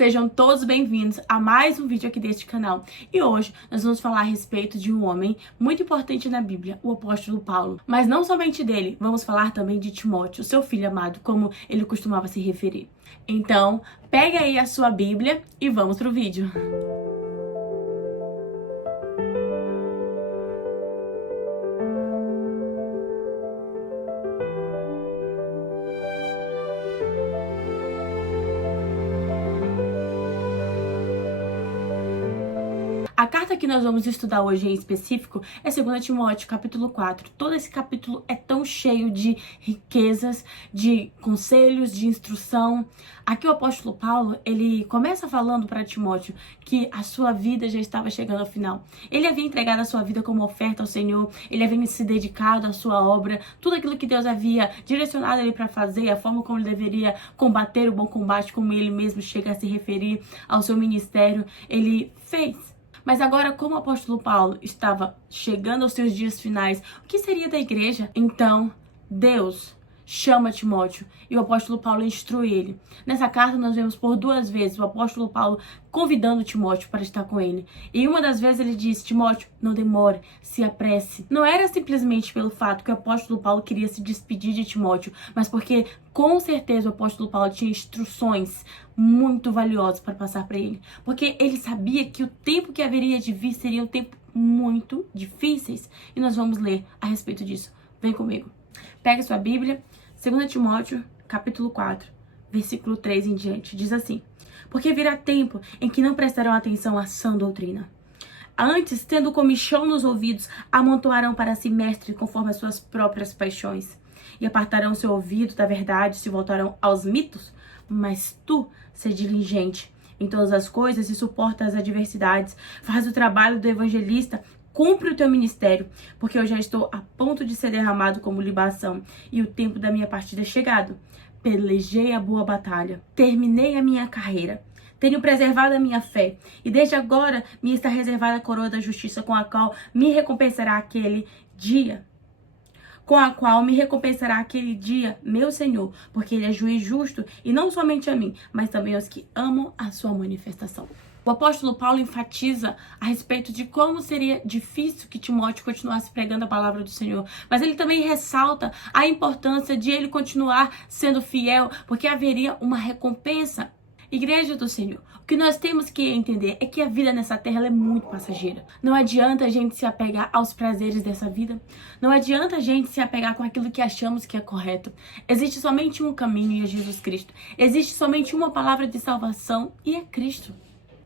Sejam todos bem-vindos a mais um vídeo aqui deste canal. E hoje nós vamos falar a respeito de um homem muito importante na Bíblia, o apóstolo Paulo. Mas não somente dele, vamos falar também de Timóteo, seu filho amado, como ele costumava se referir. Então, pega aí a sua Bíblia e vamos pro vídeo. A carta que nós vamos estudar hoje em específico é 2 Timóteo, capítulo 4. Todo esse capítulo é tão cheio de riquezas, de conselhos, de instrução. Aqui o apóstolo Paulo, ele começa falando para Timóteo que a sua vida já estava chegando ao final. Ele havia entregado a sua vida como oferta ao Senhor, ele havia se dedicado à sua obra, tudo aquilo que Deus havia direcionado ele para fazer, a forma como ele deveria combater o bom combate, como ele mesmo chega a se referir ao seu ministério, ele fez. Mas agora, como o apóstolo Paulo estava chegando aos seus dias finais, o que seria da igreja? Então, Deus chama Timóteo e o apóstolo Paulo instrui ele. Nessa carta nós vemos por 2 vezes o apóstolo Paulo convidando Timóteo para estar com ele. E uma das vezes ele disse: Timóteo, não demore, se apresse. Não era simplesmente pelo fato que o apóstolo Paulo queria se despedir de Timóteo, mas porque com certeza o apóstolo Paulo tinha instruções muito valiosas para passar para ele. Porque ele sabia que o tempo que haveria de vir seria um tempo muito difíceis. E nós vamos ler a respeito disso. Vem comigo. Pega sua Bíblia, 2 Timóteo, capítulo 4, versículo 3 em diante. Diz assim: porque virá tempo em que não prestarão atenção à sã doutrina. Antes, tendo comichão nos ouvidos, amontoarão para si mestres conforme as suas próprias paixões. E apartarão seu ouvido da verdade, se voltarão aos mitos. Mas tu, seja diligente em todas as coisas e suporta as adversidades. Faz o trabalho do evangelista. Cumpre o teu ministério, porque eu já estou a ponto de ser derramado como libação, e o tempo da minha partida é chegado. Pelejei a boa batalha, terminei a minha carreira, tenho preservado a minha fé, e desde agora me está reservada a coroa da justiça, com a qual me recompensará aquele dia. Meu Senhor, porque Ele é juiz justo, e não somente a mim, mas também aos que amam a sua manifestação. O apóstolo Paulo enfatiza a respeito de como seria difícil que Timóteo continuasse pregando a palavra do Senhor. Mas ele também ressalta a importância de ele continuar sendo fiel, porque haveria uma recompensa. Igreja do Senhor, o que nós temos que entender é que a vida nessa terra ela é muito passageira. Não adianta a gente se apegar aos prazeres dessa vida. Não adianta a gente se apegar com aquilo que achamos que é correto. Existe somente um caminho e é Jesus Cristo. Existe somente uma palavra de salvação e é Cristo.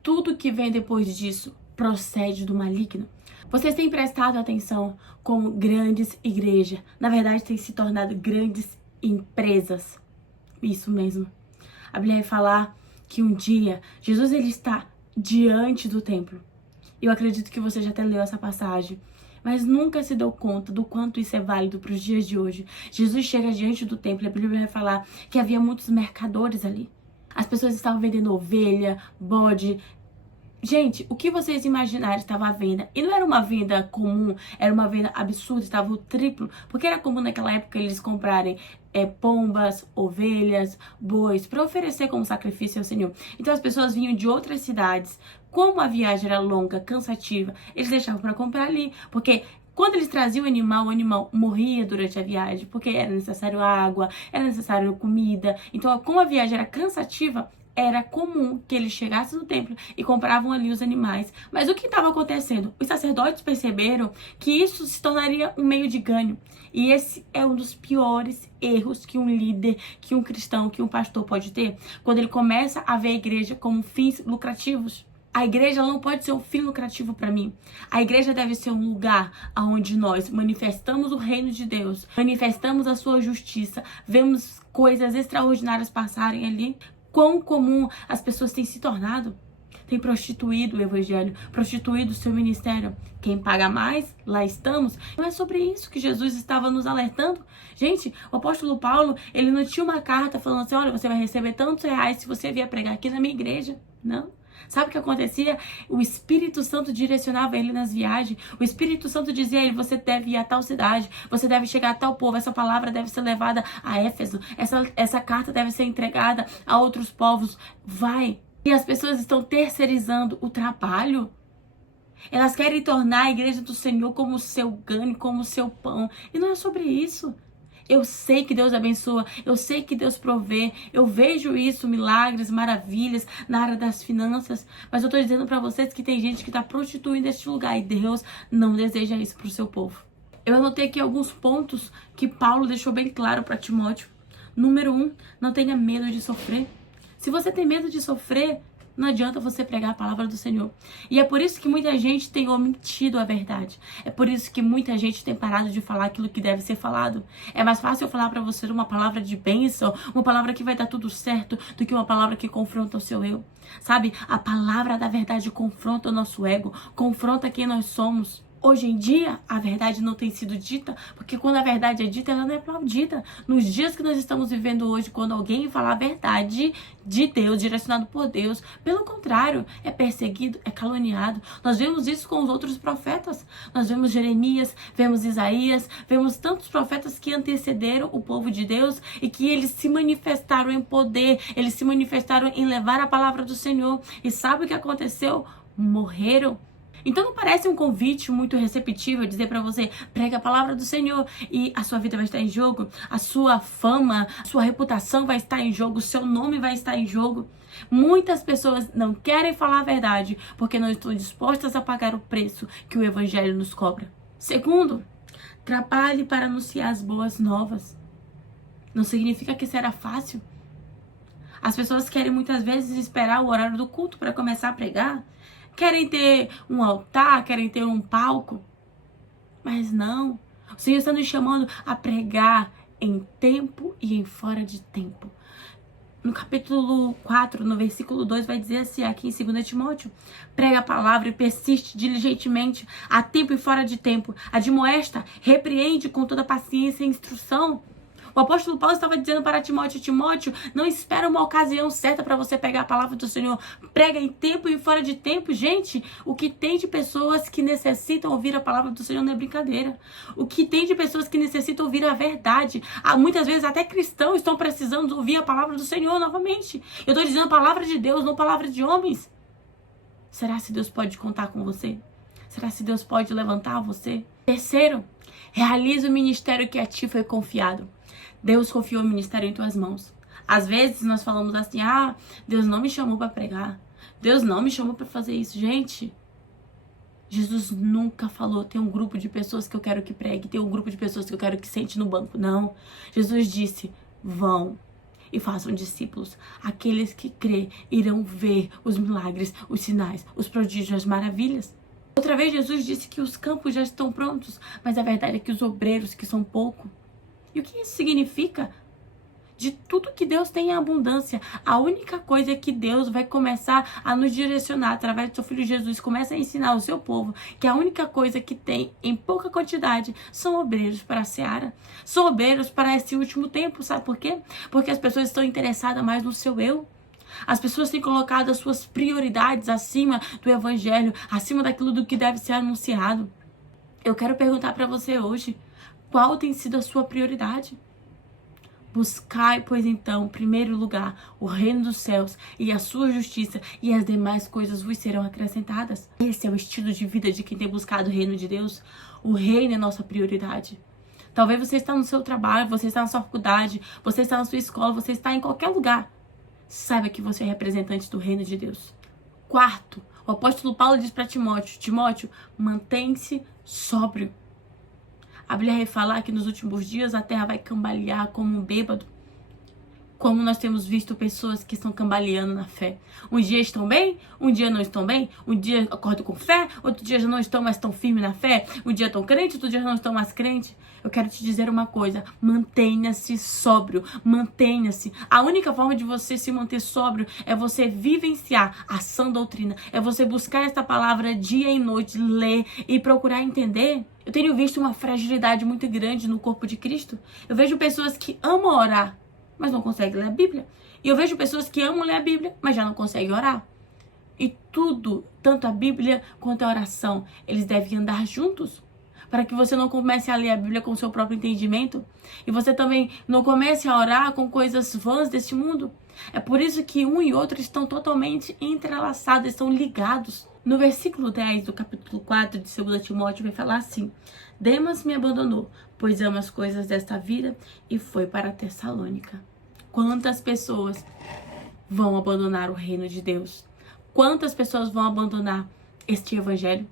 Tudo que vem depois disso procede do maligno. Vocês têm prestado atenção como grandes igrejas, na verdade, têm se tornado grandes empresas. Isso mesmo. A Bíblia vai falar que um dia Jesus ele está diante do templo. Eu acredito que você já até leu essa passagem, mas nunca se deu conta do quanto isso é válido para os dias de hoje. Jesus chega diante do templo e a Bíblia vai falar que havia muitos mercadores ali. As pessoas estavam vendendo ovelha, bode. Gente, o que vocês imaginarem estava à venda. E não era uma venda comum, era uma venda absurda, estava o triplo. Porque era comum naquela época eles comprarem pombas, ovelhas, bois, para oferecer como sacrifício ao Senhor. Então as pessoas vinham de outras cidades. Como a viagem era longa, cansativa, eles deixavam para comprar ali. Porque quando eles traziam o animal morria durante a viagem, porque era necessário água, era necessário comida. Então, como a viagem era cansativa, era comum que eles chegassem no templo e compravam ali os animais. Mas o que estava acontecendo? Os sacerdotes perceberam que isso se tornaria um meio de ganho. E esse é um dos piores erros que um líder, que um cristão, que um pastor pode ter, quando ele começa a ver a igreja como fins lucrativos. A igreja não pode ser um fim lucrativo para mim. A igreja deve ser um lugar onde nós manifestamos o reino de Deus, manifestamos a sua justiça, vemos coisas extraordinárias passarem ali. Quão comum as pessoas têm se tornado. Tem prostituído o evangelho, prostituído o seu ministério. Quem paga mais, lá estamos. Não é sobre isso que Jesus estava nos alertando. Gente, o apóstolo Paulo, ele não tinha uma carta falando assim: olha, você vai receber tantos reais se você vier pregar aqui na minha igreja. Não. Sabe o que acontecia? O Espírito Santo direcionava ele nas viagens. O Espírito Santo dizia a ele: você deve ir a tal cidade, você deve chegar a tal povo, essa palavra deve ser levada a Éfeso, essa carta deve ser entregada a outros povos. Vai. E as pessoas estão terceirizando o trabalho. Elas querem tornar a igreja do Senhor como o seu ganho, como o seu pão. E não é sobre isso. Eu sei que Deus abençoa, eu sei que Deus provê, eu vejo isso, milagres, maravilhas na área das finanças, mas eu tô dizendo pra vocês que tem gente que tá prostituindo este lugar e Deus não deseja isso pro seu povo. Eu anotei aqui alguns pontos que Paulo deixou bem claro pra Timóteo. Número 1, não tenha medo de sofrer. Se você tem medo de sofrer, não adianta você pregar a palavra do Senhor. E é por isso que muita gente tem omitido a verdade. É por isso que muita gente tem parado de falar aquilo que deve ser falado. É mais fácil eu falar pra você uma palavra de bênção, uma palavra que vai dar tudo certo, do que uma palavra que confronta o seu eu. Sabe? A palavra da verdade confronta o nosso ego, confronta quem nós somos. Hoje em dia, a verdade não tem sido dita, porque quando a verdade é dita, ela não é aplaudida. Nos dias que nós estamos vivendo hoje, quando alguém fala a verdade de Deus, direcionado por Deus, pelo contrário, é perseguido, é caluniado. Nós vemos isso com os outros profetas. Nós vemos Jeremias, vemos Isaías, vemos tantos profetas que antecederam o povo de Deus e que eles se manifestaram em poder, eles se manifestaram em levar a palavra do Senhor. E sabe o que aconteceu? Morreram. Então não parece um convite muito receptivo dizer pra você, prega a palavra do Senhor e a sua vida vai estar em jogo, a sua fama, a sua reputação vai estar em jogo, o seu nome vai estar em jogo. Muitas pessoas não querem falar a verdade porque não estão dispostas a pagar o preço que o evangelho nos cobra. Segundo, trabalhe para anunciar as boas novas. Não significa que será fácil. As pessoas querem muitas vezes esperar o horário do culto para começar a pregar. Querem ter um altar, querem ter um palco. Mas não. O Senhor está nos chamando a pregar em tempo e em fora de tempo. No capítulo 4, no versículo 2, vai dizer assim, aqui em 2 Timóteo. Prega a palavra e persiste diligentemente, a tempo e fora de tempo. Admoesta, repreende com toda paciência e instrução. O apóstolo Paulo estava dizendo para Timóteo, Timóteo, não espera uma ocasião certa para você pegar a palavra do Senhor. Prega em tempo e fora de tempo. Gente, o que tem de pessoas que necessitam ouvir a palavra do Senhor não é brincadeira. O que tem de pessoas que necessitam ouvir a verdade. Muitas vezes até cristãos estão precisando ouvir a palavra do Senhor novamente. Eu estou dizendo a palavra de Deus, não a palavra de homens. Será se Deus pode contar com você? Será se Deus pode levantar você? Terceiro, realize o ministério que a ti foi confiado. Deus confiou o ministério em tuas mãos. Às vezes nós falamos assim, Deus não me chamou para pregar. Deus não me chamou para fazer isso. Gente, Jesus nunca falou, tem um grupo de pessoas que eu quero que pregue, tem um grupo de pessoas que eu quero que sente no banco. Não. Jesus disse, vão e façam discípulos. Aqueles que crê irão ver os milagres, os sinais, os prodígios, as maravilhas. Outra vez Jesus disse que os campos já estão prontos, mas a verdade é que os obreiros, que são pouco. E o que isso significa? De tudo que Deus tem em abundância, a única coisa é que Deus vai começar a nos direcionar através do seu Filho Jesus, começa a ensinar o seu povo que a única coisa que tem em pouca quantidade são obreiros para a seara, são obreiros para esse último tempo, sabe por quê? Porque as pessoas estão interessadas mais no seu eu. As pessoas têm colocado as suas prioridades acima do evangelho, acima daquilo do que deve ser anunciado. Eu quero perguntar para você hoje, qual tem sido a sua prioridade? Buscai, pois então, em primeiro lugar, o reino dos céus e a sua justiça, e as demais coisas vos serão acrescentadas. Esse é o estilo de vida de quem tem buscado o reino de Deus. O reino é nossa prioridade. Talvez você está no seu trabalho, você está na sua faculdade, você está na sua escola, você está em qualquer lugar. Saiba que você é representante do reino de Deus. Quarto, o apóstolo Paulo diz para Timóteo, Timóteo, mantém-se sóbrio. A Bíblia vai falar que nos últimos dias a terra vai cambalear como um bêbado. Como nós temos visto pessoas que estão cambaleando na fé. Um dia estão bem, um dia não estão bem. Um dia acordam com fé, outro dia já não estão mais tão firmes na fé. Um dia estão crentes, outro dia não estão mais crentes. Eu quero te dizer uma coisa, mantenha-se sóbrio, mantenha-se. A única forma de você se manter sóbrio é você vivenciar a sã doutrina. É você buscar esta palavra dia e noite, ler e procurar entender. Eu tenho visto uma fragilidade muito grande no corpo de Cristo. Eu vejo pessoas que amam orar, mas não conseguem ler a Bíblia. E eu vejo pessoas que amam ler a Bíblia, mas já não conseguem orar. E tudo, tanto a Bíblia quanto a oração, eles devem andar juntos. Para que você não comece a ler a Bíblia com o seu próprio entendimento. E você também não comece a orar com coisas vãs deste mundo. É por isso que um e outro estão totalmente entrelaçados, estão ligados. No versículo 10 do capítulo 4 de 2 Timóteo vai falar assim: Demas me abandonou, pois ama as coisas desta vida e foi para Tessalônica. Quantas pessoas vão abandonar o reino de Deus? Quantas pessoas vão abandonar este evangelho?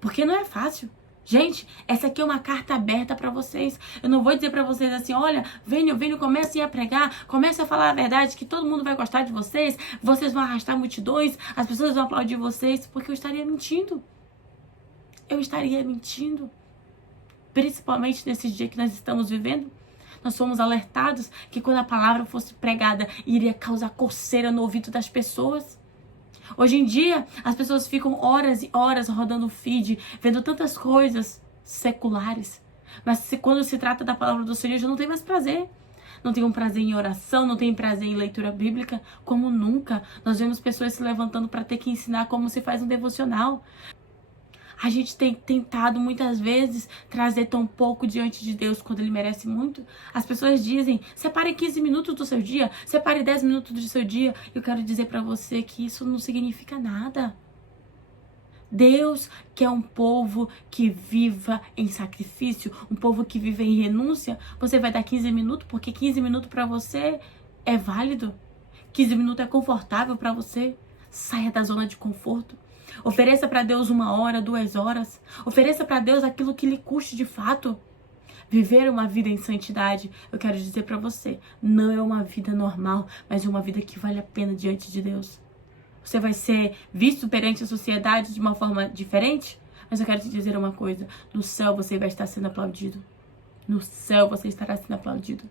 Porque não é fácil. Gente, essa aqui é uma carta aberta para vocês. Eu não vou dizer para vocês assim, olha, venham, comecem a pregar, comecem a falar a verdade, que todo mundo vai gostar de vocês, vocês vão arrastar multidões, as pessoas vão aplaudir vocês, porque eu estaria mentindo. Eu estaria mentindo. Principalmente nesse dia que nós estamos vivendo. Nós fomos alertados que quando a palavra fosse pregada, iria causar coceira no ouvido das pessoas. Hoje em dia, as pessoas ficam horas e horas rodando o feed, vendo tantas coisas seculares. Mas quando se trata da palavra do Senhor, já não tem mais prazer. Não tem um prazer em oração, não tem prazer em leitura bíblica, como nunca. Nós vemos pessoas se levantando para ter que ensinar como se faz um devocional. A gente tem tentado muitas vezes trazer tão pouco diante de Deus quando Ele merece muito. As pessoas dizem, separe 15 minutos do seu dia, separe 10 minutos do seu dia. Eu quero dizer para você que isso não significa nada. Deus quer um povo que viva em sacrifício, um povo que viva em renúncia. Você vai dar 15 minutos porque 15 minutos para você é válido. 15 minutos é confortável para você. Saia da zona de conforto. Ofereça para Deus 1 hora, 2 horas. Ofereça para Deus aquilo que lhe custe de fato. Viver uma vida em santidade, eu quero dizer para você, não é uma vida normal, mas é uma vida que vale a pena diante de Deus. Você vai ser visto perante a sociedade de uma forma diferente, mas eu quero te dizer uma coisa, no céu você vai estar sendo aplaudido. No céu você estará sendo aplaudido.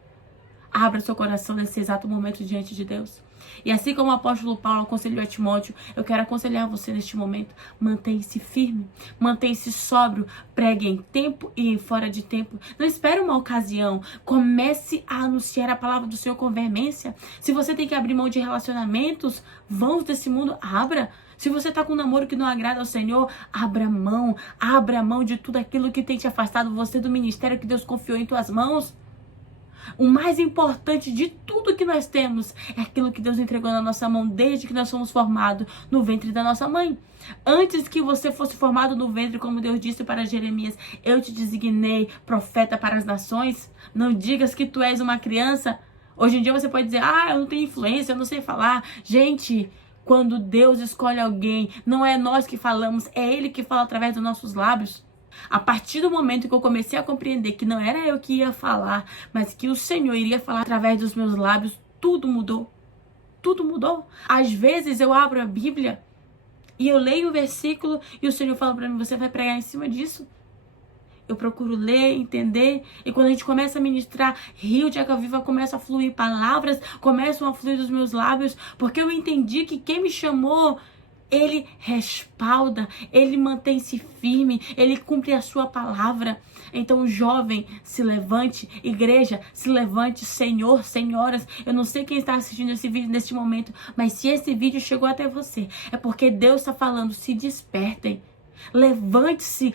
Abra seu coração nesse exato momento diante de Deus. E assim como o apóstolo Paulo aconselhou a Timóteo, eu quero aconselhar você neste momento. Mantenha-se firme, mantenha-se sóbrio, pregue em tempo e fora de tempo. Não espere uma ocasião. Comece a anunciar a palavra do Senhor com veemência. Se você tem que abrir mão de relacionamentos vãos desse mundo, abra. Se você está com um namoro que não agrada ao Senhor, abra mão de tudo aquilo que tem te afastado você do ministério que Deus confiou em tuas mãos. O mais importante de tudo que nós temos é aquilo que Deus entregou na nossa mão desde que nós fomos formados no ventre da nossa mãe. Antes que você fosse formado no ventre, como Deus disse para Jeremias, eu te designei profeta para as nações. Não digas que tu és uma criança. Hoje em dia você pode dizer, eu não tenho influência, eu não sei falar. Gente, quando Deus escolhe alguém, não é nós que falamos, é Ele que fala através dos nossos lábios. A partir do momento que eu comecei a compreender que não era eu que ia falar, mas que o Senhor iria falar através dos meus lábios, tudo mudou. Tudo mudou. Às vezes eu abro a Bíblia e eu leio o versículo e o Senhor fala para mim, você vai pregar em cima disso? Eu procuro ler, entender, e quando a gente começa a ministrar, rio de água viva começa a fluir, palavras começam a fluir dos meus lábios, porque eu entendi que quem me chamou, Ele respalda, Ele mantém-se firme, Ele cumpre a sua palavra. Então, jovem, se levante, igreja, se levante, senhor, senhoras. Eu não sei quem está assistindo esse vídeo neste momento, mas se esse vídeo chegou até você, é porque Deus está falando, se despertem. Levante-se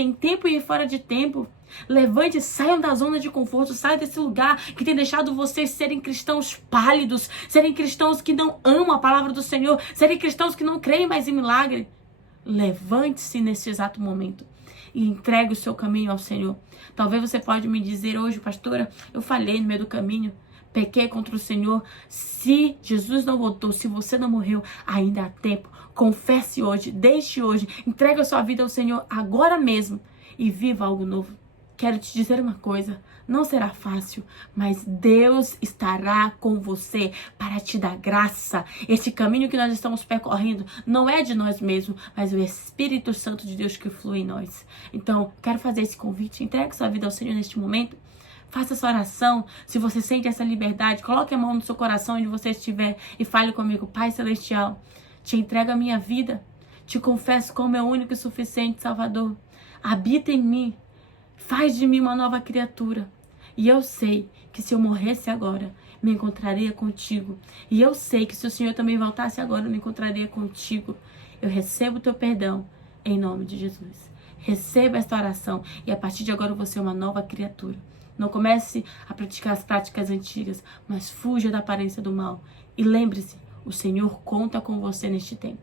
em tempo e fora de tempo. Levante, saiam da zona de conforto, saiam desse lugar que tem deixado vocês serem cristãos pálidos, serem cristãos que não amam a palavra do Senhor, serem cristãos que não creem mais em milagre. Levante-se nesse exato momento e entregue o seu caminho ao Senhor. Talvez você pode me dizer hoje, pastora, eu falhei no meio do caminho, pequei contra o Senhor. Se Jesus não voltou, se você não morreu, ainda há tempo. Confesse hoje, deixe hoje, entregue a sua vida ao Senhor agora mesmo e viva algo novo. Quero te dizer uma coisa, não será fácil, mas Deus estará com você para te dar graça. Esse caminho que nós estamos percorrendo não é de nós mesmos, mas o Espírito Santo de Deus que flui em nós. Então, quero fazer esse convite, entregue sua vida ao Senhor neste momento. Faça essa oração, se você sente essa liberdade, coloque a mão no seu coração onde você estiver e fale comigo, Pai Celestial, te entrego a minha vida, te confesso como meu único e suficiente Salvador. Habita em mim. Faz de mim uma nova criatura. E eu sei que se eu morresse agora, me encontraria contigo. E eu sei que se o Senhor também voltasse agora, eu me encontraria contigo. Eu recebo o teu perdão em nome de Jesus. Receba esta oração e a partir de agora eu vou ser uma nova criatura. Não comece a praticar as práticas antigas, mas fuja da aparência do mal. E lembre-se, o Senhor conta com você neste tempo.